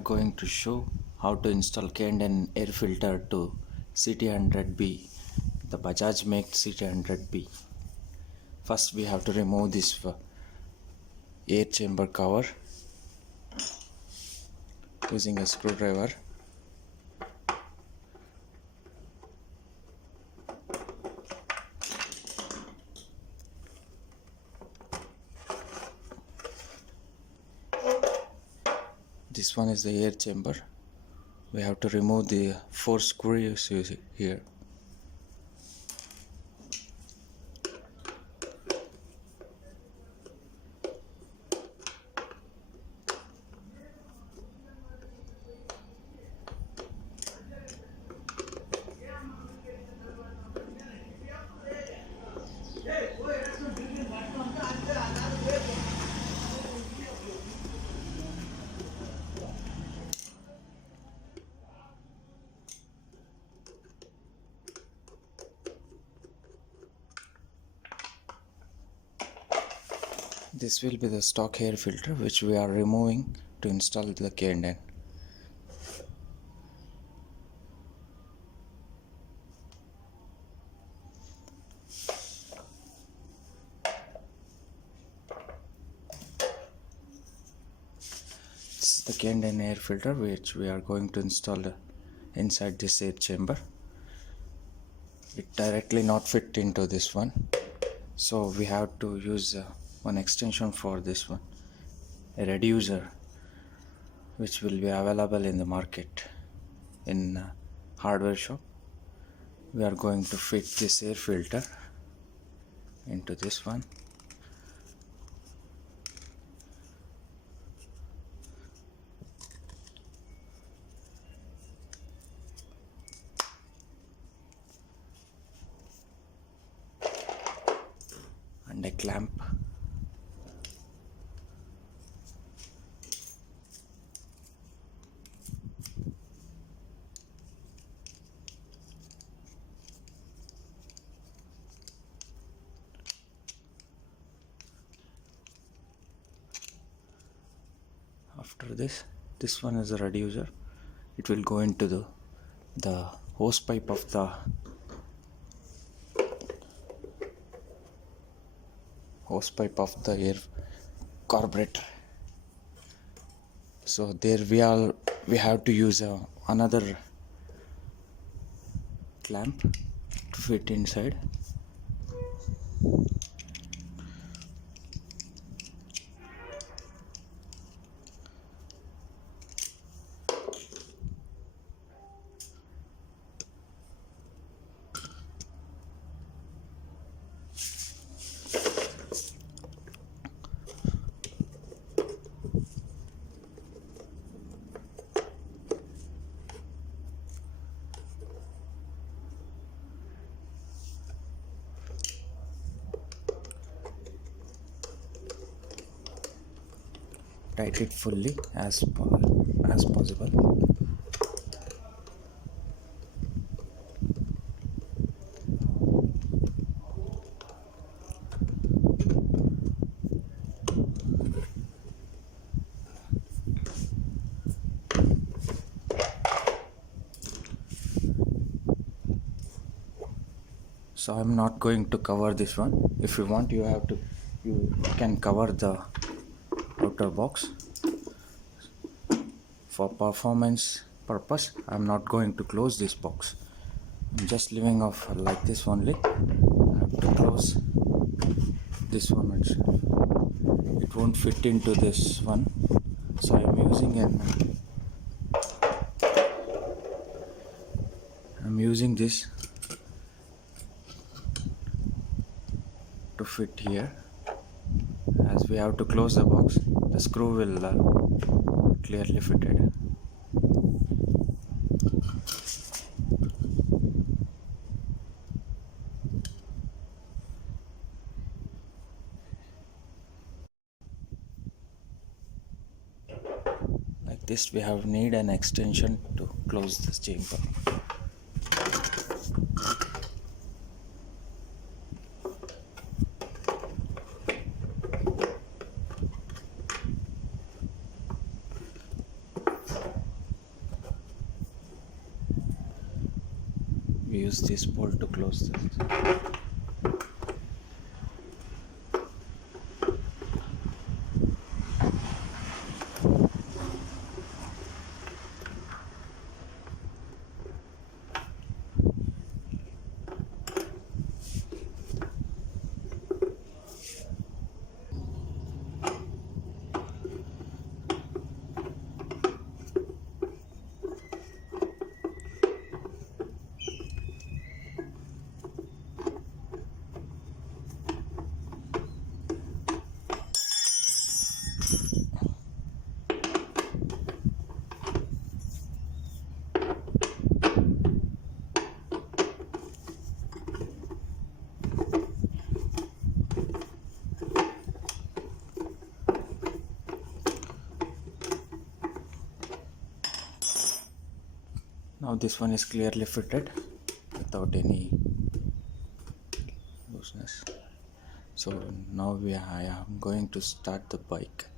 are going to show how to install K&N air filter to CT100B, the Bajaj make CT100B. First we have to remove this air chamber cover using a screwdriver. This one is the air chamber. We have to remove the 4 screws here. This will be the stock air filter which we are removing to install the K&N. This is the K&N air filter which we are going to install inside this air chamber. It directly not fit into this one, so we have to use one extension for this one, a reducer, which will be available in the market in hardware shop. We are going to fit this air filter into this one. And a clamp. After this one is a reducer. It will go into the hose pipe of the air carburetor. So there we have to use another clamp to fit inside. Tight it fully as possible. So I'm not going to cover this one. If you want, you can cover the outer box. For performance purpose, I'm not going to close this box. I'm just leaving off like this only. I have to close this one itself. It won't fit into this one, so I'm using this to fit here. As we have to close the box, the screw will clearly fitted. Like this, we need an extension to close this chamber. use this bolt to close this. Now this one is clearly fitted without any looseness. So now I am going to start the bike.